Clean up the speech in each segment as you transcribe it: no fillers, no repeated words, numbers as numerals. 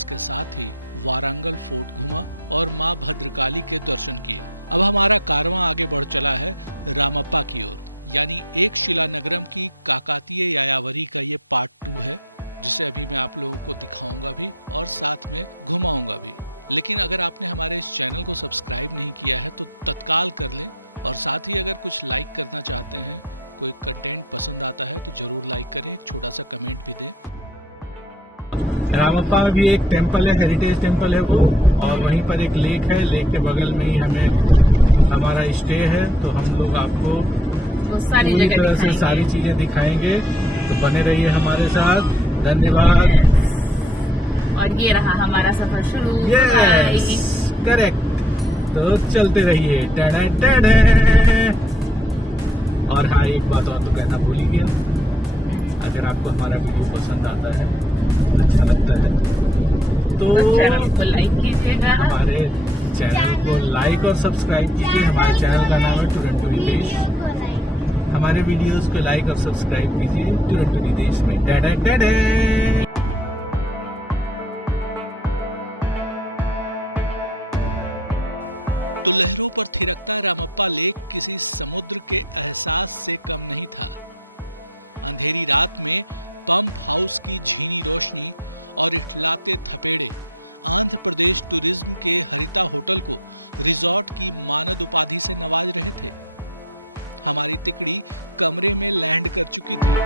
इसके साथ ही वारांगल फोर्ट घूमा और मां भद्रकाली के दर्शन किए। अब हमारा कारवां आगे बढ़ चला है रामप्पा की ओर, यानी एक शिलानगरम की काकातीय यायावरी का ये पार्ट है, जिसे अभी मैं आप लोगों को दिखाऊंगा भी और साथ में घुमाऊंगा भी। लेकिन अगर आपने हमारे इस चैनल को सब्सक्राइब नहीं किया है तो तत्काल कर लें, और साथ ही अगर कुछ लाइक करना चाहते हैं, कोई कंटेंट पसंद आता है तो जरूर लाइक करें, छोटा सा कमेंट भी दें। रामप्पा भी एक टेम्पल है, हेरिटेज टेम्पल है वो, और वहीं पर एक लेक है। लेक के बगल में ही हमारा स्टे है, तो हम लोग आपको पूरी तरह से सारी चीजें दिखाएंगे, तो बने रहिए हमारे साथ। धन्यवाद। और ये रहा हमारा सफर शुरू। करेक्ट, तो चलते रहिए। और हाँ, एक बात और तो कहना भूल ही गया, अगर आपको हमारा वीडियो पसंद आता है, अच्छा लगता है, तो चैनल को लाइक कीजिएगा, हमारे चैनल को लाइक और सब्सक्राइब कीजिए। हमारे चैनल का नाम है टूरेंटू निदेश। हमारे वीडियोस को लाइक और सब्सक्राइब कीजिए टूरेंटू निदेश में। तो लहरों पर थिरकता रामप्पा लेक किसी समुद्र के एहसास से कम नहीं था। अंधेरी रात में पंप हाउस की छीनी रोशनी और इठलाते थपेड़े आंध्र प्रदेश टूरिज्म के हरिता होटल को रिजॉर्ट की मानद उपाधि से नवाज रहे हैं। हमारी तिकड़ी कमरे में लैंड कर चुकी है।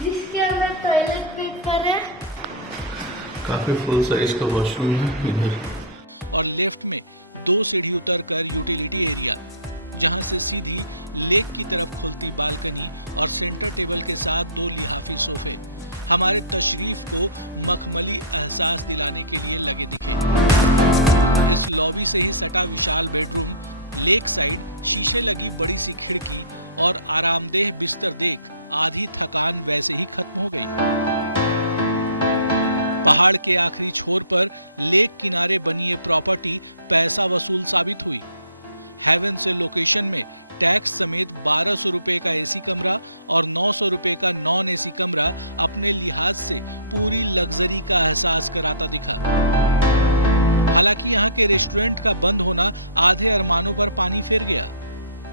जिसके अंदर टॉयलेट पेपर है, काफी फुल साइज का वॉशरूम है इधर। और लेफ्ट में 2 सीढ़ी उतरकर यूटिलिटी एरिया, जहां से सीधी लेक की तरफ खुलती बालकनी और सेंटर टेबल के साथ 2 लिविंग सोफे हमारे तशरीफ को मखमली एहसास दिलाने के लिए लगे थे। इस लॉबी से ही सटा विशाल बेड, लेक साइड शीशे लगी बड़ी सी खिड़की और आरामदेह बिस्तर देख आधी थकान वैसे ही खत्म हो गई। पहाड़ के आखिरी छोर पर लेक किनारे बनी एक प्रॉपर्टी पैसा वसूल साबित हुई। हेवन से लोकेशन में टैक्स समेत 1200 रुपए का एसी कमरा और 900 रुपए का नॉन एसी कमरा अपने लिहाज से पूरी लग्जरी का एहसास कराता दिखा। हालांकि यहाँ के रेस्टोरेंट का बंद होना आधे अरमानों पर पानी फेर गया।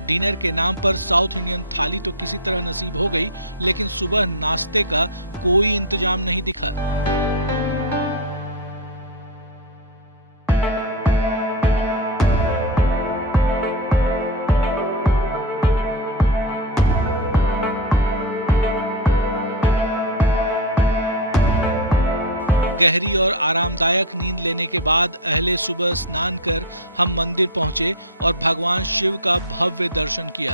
डिनर के नाम पर साउथ इंडियन थाली तो किसी तरह नसीब हो गई, लेकिन सुबह नाश्ते का कोई इंतजाम नहीं दिखा। गहरी और आरामदायक नींद लेने के बाद अहले सुबह स्नान कर हम मंदिर पहुंचे और भगवान शिव का भव्य दर्शन किया।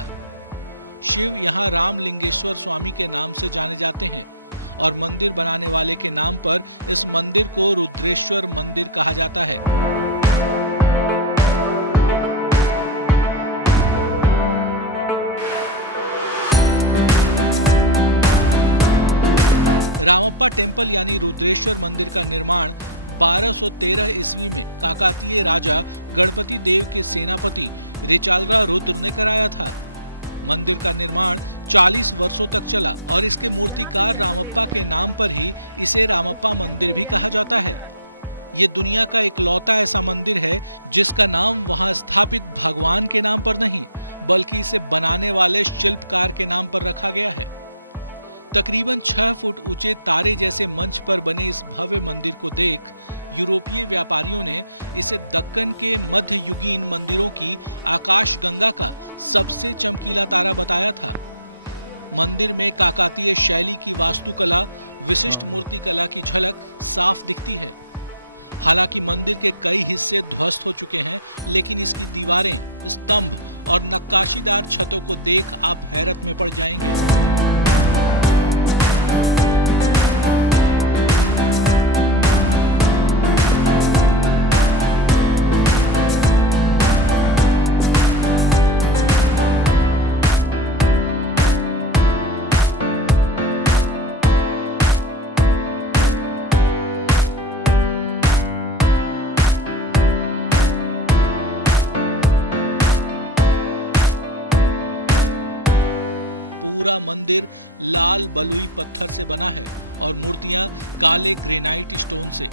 शिव यहाँ रामलिंगेश्वर स्वामी के नाम से जाने जाते हैं और मंदिर बनाने वाले के नाम पर इस मंदिर को रुद्रेश्वर मंदिर कहा जाता है। रामप्पा टेम्पल यानी रुद्रेश्वर मंदिर का निर्माण 1213 ईस्वी में काकातीय राजा गणपति देव के सेनापति त्रिचालना रुद्र ने कराया था। मंदिर का निर्माण 40 वर्षों तक चला और इसके मूर्तिकार रामप्पा के नाम पर ही इसे रामप्पा मंदिर भी कहा जाता है। ये दुनिया का इकलौता ऐसा मंदिर है जिसका नाम वहां स्थापित भगवान के नाम पर नहीं, बल्कि इसे बनाने वाले शिल्पकार के नाम पर रखा गया है। तकरीबन 6 फुट ऊंचे तारे जैसे मंच पर बने इस भव्य मंदिर को देख यूरोपीय व्यापारियों ने इसे दक्कन के मध्ययुगीन मंदिरों की आकाशगंगा का सबसे चमकीला तारा बताया था। मंदिर में काकातीय शैली की वास्तुकला, विशिष्ट मूर्तिकला की झलक साफ दिखती है। हालांकि मंदिर के कई हिस्से ध्वस्त हो चुके हैं, लेकिन इसकी दीवारें, स्तंभ और नक्काशीदार छतों को देख आप हैरत में पड़ जाएंगे। मंदिर लाल बलुई पत्थर से बना है और मूर्तियां काले ग्रेनाइट स्टोन से।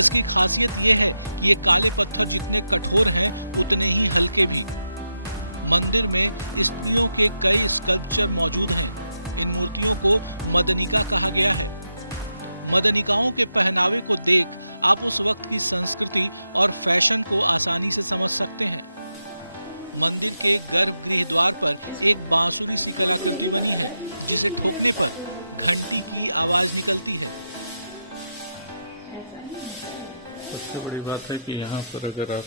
इसकी खासियत ये है कि ये काले पत्थर जितने कठोर हैं उतने ही हल्के भी। मंदिर में स्त्रियों के कई स्कल्पचर मौजूद हैं। इन मूर्तियों को मदनिका कहा गया है। मदनिकाओं के पहनावे को देख आप उस वक्त की संस्कृति और फैशन को आसानी से समझ सकते हैं। मंदिर के गर्भगृह द्वार पर एक बांसुरी आवाज निकलती है। सबसे बड़ी बात है कि यहाँ पर अगर आप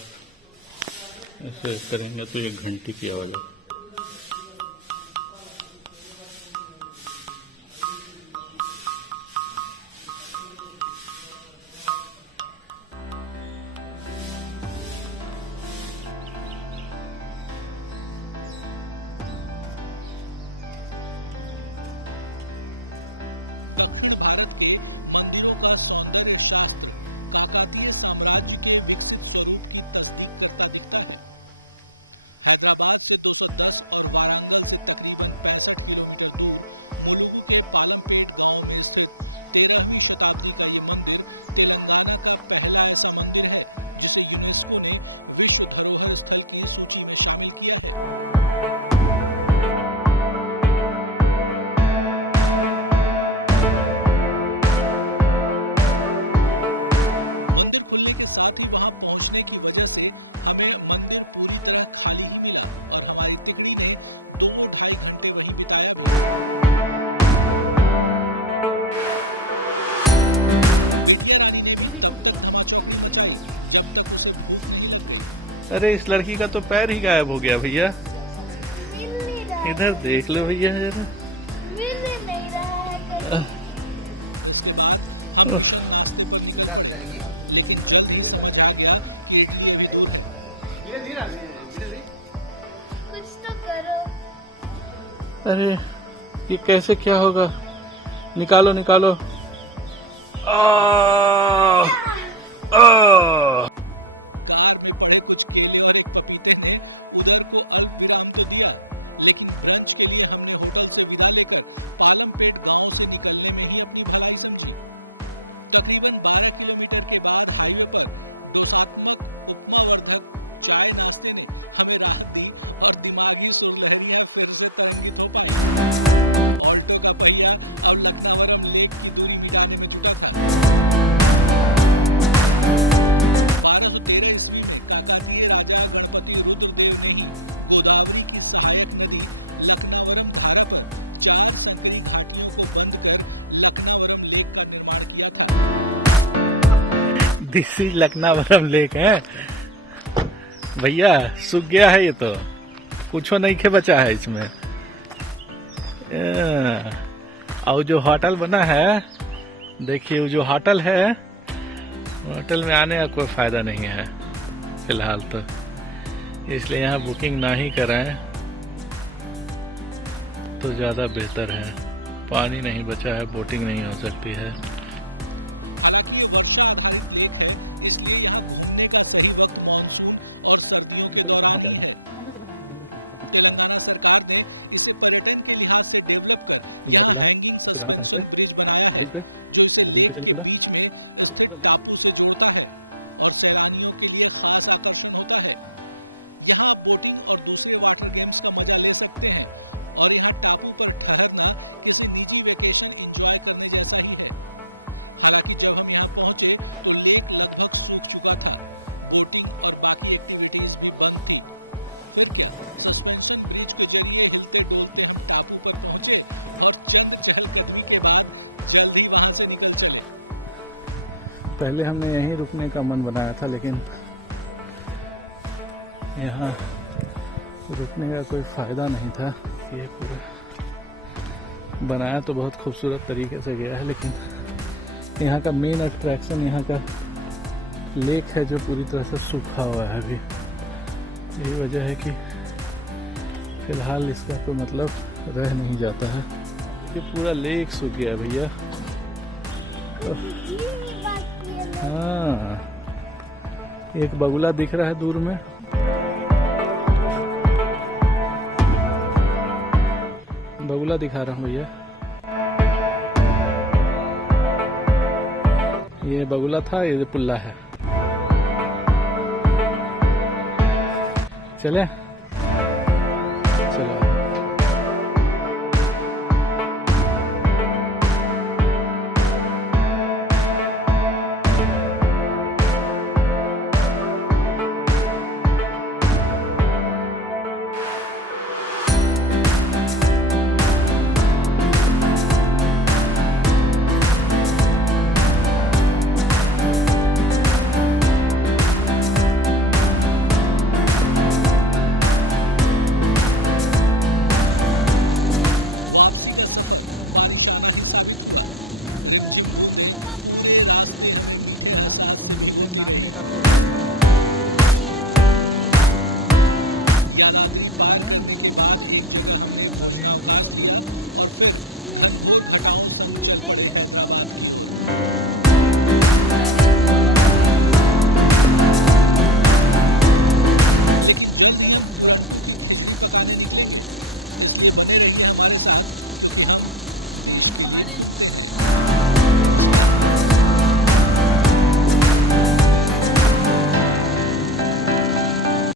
ऐसे करेंगे तो ये घंटी की आवाज है। दक्षिण भारत के मंदिरों का सौंदर्य शास्त्र काकतीय साम्राज्य के विकसित स्वरूप की तस्दीक करता दिखता है। हैदराबाद से 210 और वारंगल से तकरीबन 65 किलोमीटर दूर मुलुगु के पालमपेट गांव में स्थित 13वीं शताब्दी का ये मंदिर तेलंगाना का पहला ऐसा मंदिर है जिसे यूनेस्को ने विश्व धरोहर स्थल की सूची में शामिल किया है। मंदिर खुलने के साथ ही वहां पहुंचने की वजह से हमें मंदिर पूरी तरह खाली ही मिला और हमारी तिकड़ी ने 2-2.5 घंटे वहीं बिताया। विद्या रानी ने भी तब तक समाचार नहीं बताए जब तक उसे भूख नहीं लग गई। अरे इस लड़की का तो पैर ही गायब हो गया भैया। मिल नहीं रहा, इधर देख लो भैया जरा। मिल नहीं रहा है कहीं। उसके बाद हम रास्ते पर निकल गए, लेकिन जल्दी से समझ आ गया कि ये चीजें भी कुछ तो करो। अरे ये कैसे क्या होगा? निकालो निकालो। कार में पड़े कुछ केले और एक पपीते ने उधर को अल्पविराम तो दिया, लेकिन ब्रंच के लिए हमने होटल से विदा लेकर पालमपेट गांव से निकलने में ही अपनी भलाई समझी। तकरीबन 12 किलोमीटर के बाद हाईवे पर दोसात्मक उपमावर्धक चाय नाश्ते ने हमें राहत दी और दिमागी सुरलहरियां फिर से तरंगित हो पाई। ऑल्टो का पहिया और लखनावरम लेक की दूरी मिलाने में जुटा था। 1213 ईस्वी में काकतीय राजा गणपति रुद्रदेव ने ही गोदावरी की सहायक नदी लखनावरम धारा पर 4 संगरी घाटियों को बंद कर लखनावरम लेक का निर्माण किया था। दिस इज लखनावरम लेक है भैया। सूख गया है ये तो, कुछ नहीं के बचा है इसमें। और जो होटल बना है देखिए, वो जो होटल है होटल में आने का कोई फायदा नहीं है फिलहाल तो, इसलिए यहाँ बुकिंग ना ही कराएं तो ज़्यादा बेहतर है। पानी नहीं बचा है, बोटिंग नहीं हो सकती है। हालांकि ये वर्षा आधारित लेक है, इसलिए यहाँ घूमने का सही वक्त मानसून और सर्दियों के दौरान ही है। तेलंगाना सरकार ने इसे पर्यटन के लिहाज से डेवलप कर यहाँ हैंगिंग सस्पेंशन ब्रिज बनाया है, जो इसे लेक के बीच में स्थित टापू से जोड़ता है और सैलानियों के लिए खास आकर्षण होता है। यहाँ बोटिंग और दूसरे वाटर गेम्स का मजा ले सकते हैं और यहाँ टापू पर ठहरना किसी निजी वेकेशन एंजॉय करने जैसा ही है। हालांकि जब हम यहाँ पहुंचे तो लेक लगभग सूख चुका था, बोटिंग और बाकी एक्टिविटीज भी बंद थी। फिर क्या, सस्पेंशन ब्रिज के जरिए हिलते डुलते हम टापू पर पहुंचे और चंद चहलकदमी के बाद जल्द ही वहां से निकल चले। पहले हमने यहीं रुकने का मन बनाया था, लेकिन यहाँ रुकने का कोई फायदा नहीं था। ये पूरा बनाया तो बहुत खूबसूरत तरीके से गया है, लेकिन यहाँ का मेन अट्रैक्शन यहाँ का लेक है जो पूरी तरह से सूखा हुआ है अभी। यही वजह है कि फिलहाल इसका तो मतलब रह नहीं जाता है। ये पूरा लेक सूख गया है भैया। हाँ, एक बगुला दिख रहा है दूर में। बगुला बगुला दिखा रहा हूँ भैया। ये बगुला था, ये पुल्ला है। चले।